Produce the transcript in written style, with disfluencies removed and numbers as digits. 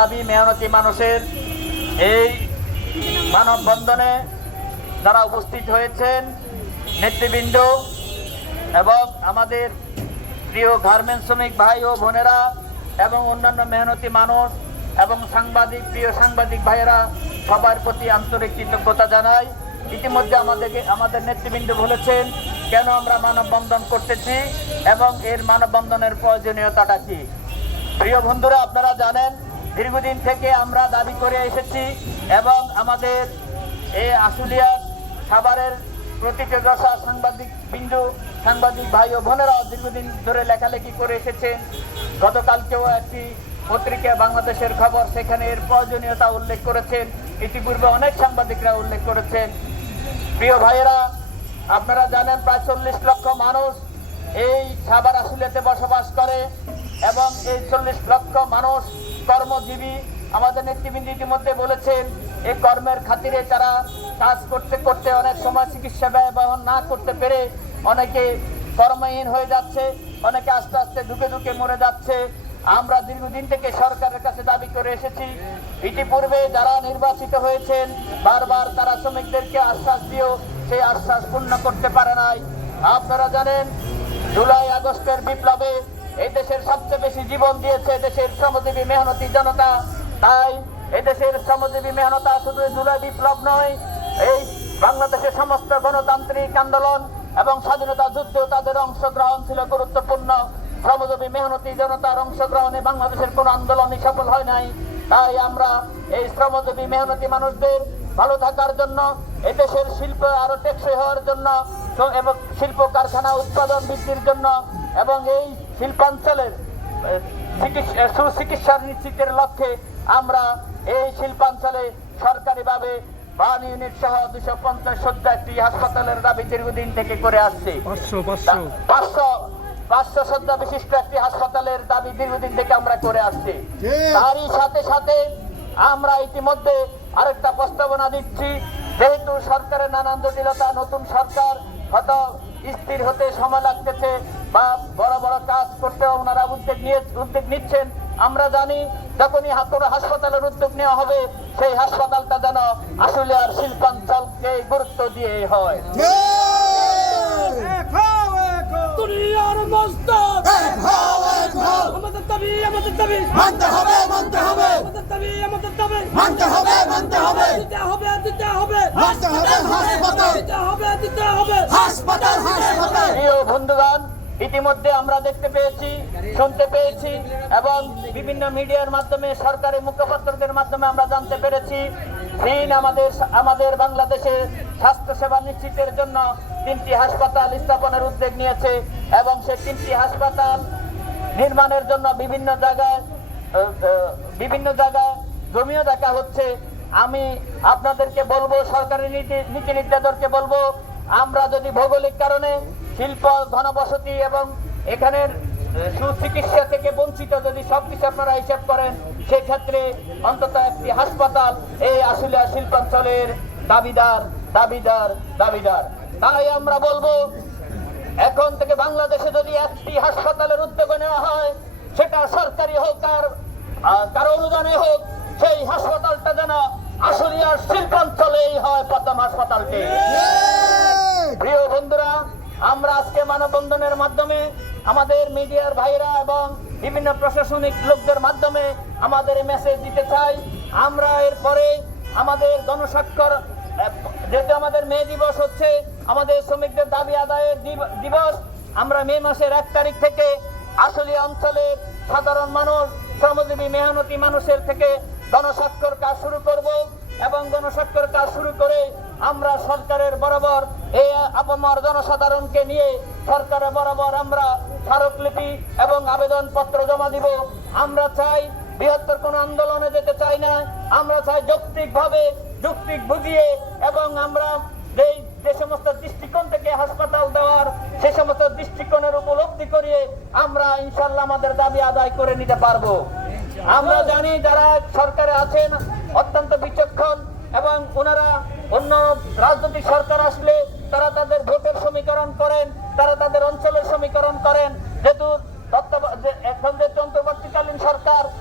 দাবি মেহনতি মানুষের এই মানববন্ধনে যারা উপস্থিত হয়েছেন নেতৃবৃন্দ এবং আমাদের প্রিয় গার্মেন্টস শ্রমিক ভাই ও বোনেরা এবং অন্যান্য মেহনতি মানুষ এবং প্রিয় সাংবাদিক ভাইয়েরা সবার প্রতি আন্তরিক কৃতজ্ঞতা জানাই। ইতিমধ্যে আমাদের নেতৃবৃন্দ বলেছেন কেন আমরা মানববন্ধন করতেছি এবং এর মানববন্ধনের প্রয়োজনীয়তাটা কি। প্রিয় বন্ধুরা, আপনারা জানেন দীর্ঘদিন থেকে আমরা দাবি করে এসেছি এবং আমাদের এই আশুলিয়ার সাভারের প্রতিটি দশা সাংবাদিক ভাই ও বোনেরা দীর্ঘদিন ধরে লেখালেখি করে এসেছেন। গতকালকেও একটি পত্রিকা বাংলাদেশের খবর সেখানে এর প্রয়োজনীয়তা উল্লেখ করেছেন। ইতিপূর্বে অনেক সাংবাদিকরা উল্লেখ করেছেন। প্রিয় ভাইয়েরা, আপনারা জানেন প্রায় 40 লক্ষ মানুষ এই সাভার আশুলিয়াতে বসবাস করে এবং এই 40 লক্ষ মানুষ কর্মজীবী। আমাদের নেতৃবৃন্দ ইতিমধ্যে বলেছেন এই কর্মের খাতিরে তারা কাজ করতে করতে অনেক সময় চিকিৎসা ব্যয় বহন না করতে পেরে অনেকে কর্মহীন হয়ে যাচ্ছে, অনেকে আস্তে আস্তে ধুকে মরে যাচ্ছে। আমরা দীর্ঘদিন থেকে সরকারের কাছে দাবি করে এসেছি। ইতিপূর্বে যারা নির্বাচিত হয়েছেন বারবার তারা শ্রমিকদেরকে আশ্বাস দিয়েও সেই আশ্বাস পূর্ণ করতে পারে নাই। আপনারা জানেন জুলাই আগস্টের বিপ্লবে এই দেশের সবচেয়ে বেশি জীবন দিয়েছে দেশের শ্রমজীবী মেহনতি জনতা। তাই এদেশের শ্রমজীবী মেহনতা শুধু জুলাই বিপ্লব নয়, এই বাংলাদেশের সমস্ত গণতান্ত্রিক আন্দোলন এবং স্বাধীনতা যুদ্ধেও তাদের অংশগ্রহণ ছিল গুরুত্বপূর্ণ। শ্রমজীবী মেহনতি জনতার অংশগ্রহণে বাংলাদেশের কোন আন্দোলনই সফল হয় নাই। তাই আমরা এই শ্রমজীবী মেহনতি মানুষদের ভালো থাকার জন্য, এদেশের শিল্প আরো টেকসই হওয়ার জন্য এবং শিল্প কারখানা উৎপাদন বৃদ্ধির জন্য এবং এই শিল্পাঞ্চলের সুচিকিৎসার নিশ্চিতের লক্ষ্যে আমরা এই শিল্পাঞ্চলে সরকারিভাবে 52 ইউনিট সহ 250 শয্যা একটি হাসপাতালের দাবি দীর্ঘদিন থেকে করে আসছে। 500 শয্যা বিশিষ্ট একটি হাসপাতালের দাবি দীর্ঘদিন থেকে আমরা করে আসছি। তারই সাথে সাথে আমরা ইতিমধ্যে আরেকটা প্রস্তাবনা দিচ্ছি। যেহেতু সরকারের নানান জটিলতা, নতুন সরকার হয়তো স্থির হতে সময় লাগতেছে বা বড় বড় কাজ করতে ওনারা উদ্যোগ নিচ্ছেন। আমরা জানি যখনই কোনো হাসপাতালের উদ্যোগ নেওয়া হবে সেই হাসপাতালটা যেন আশুলিয়ার শিল্পাঞ্চলকে গুরুত্ব দিয়ে হয়। বন্ধুগণ, ইতিমধ্যে আমরা দেখতে পেয়েছি, শুনতে পেয়েছি এবং বিভিন্ন মিডিয়ার মাধ্যমে সরকারি মুখপাত্রদের মাধ্যমে আমরা জানতে পেরেছি চীন আমাদের বাংলাদেশে স্বাস্থ্য সেবা নিশ্চিতের জন্য 3টি হাসপাতাল স্থাপনের উদ্যোগ নিয়েছে এবং সেই 3টি হাসপাতাল নির্মাণের জন্য বিভিন্ন জায়গায় জমিও দেখা হচ্ছে। আমি আপনাদেরকে বলবো, সরকারি নীতি নির্ধারককে বলবো, আমরা যদি ভৌগোলিক কারণে শিল্প ঘনবসতি এবং এখানের সুচিকিৎসা থেকে বঞ্চিত যদি সবকিছু আপনারা হিসাব করেন, সেক্ষেত্রে অন্তত একটি হাসপাতাল এই আশুলিয়া শিল্পাঞ্চলের দাবিদার। তাই আমরা বলবো এখন থেকে বাংলাদেশে যদি একটি হাসপাতালের উদ্যোগ নেওয়া হয়, সেটা সরকারি হোক আর কারো অনুদানে হোক, সেই হাসপাতালটা যেন আশুলিয়ার শিল্পাঞ্চলেই হয় প্রথম হাসপাতালটি। প্রিয় বন্ধুরা, আমরা আজকে মানববন্ধনের মাধ্যমে আমাদের মিডিয়ার ভাইরা এবং বিভিন্ন প্রশাসনিক লোকদের মাধ্যমে আমাদের মেসেজ দিতে চাই। আমরা এরপরে আমাদের জনস্বাক্ষর, যেহেতু আমাদের মে দিবস হচ্ছে আমাদের শ্রমিকদের দাবি আদায়ের দিবস, আমরা মে মাসের 1 তারিখ থেকে আশুলিয়া অঞ্চলের সাধারণ মানুষ, শ্রমজীবী মেহনতি মানুষের থেকে গণস্বাক্ষর কাজ শুরু করব এবং গণস্বাক্ষর কাজ শুরু করে আমরা সরকারের বরাবর এই আপামর জনসাধারণকে নিয়ে সরকারের বরাবর আমরা স্মারকলিপি এবং আবেদনপত্র জমা দিব। আমরা চাই বৃহত্তর কোন আন্দোলনে যেতে চাই না, আমরা চাই যৌক্তিক বুঝিয়ে এবং আমরা যে সমস্ত দৃষ্টিকোণ থেকে হাসপাতাল দেওয়ার সে সমস্ত দৃষ্টিকোণের উপলব্ধি করিয়ে আমরা ইনশাল্লাহ আমাদের দাবি আদায় করে নিতে পারবো। আমরা জানি যারা সরকারে আছেন অত্যন্ত বিচক্ষণ এবং ওনারা অন্য রাজনৈতিক সরকার আসলে তারা তাদের ভোটের সমীকরণ করেন, তারা তাদের অঞ্চলের সমীকরণ করেন। যেহেতু এখন যে অন্তর্বর্তীকালীন সরকার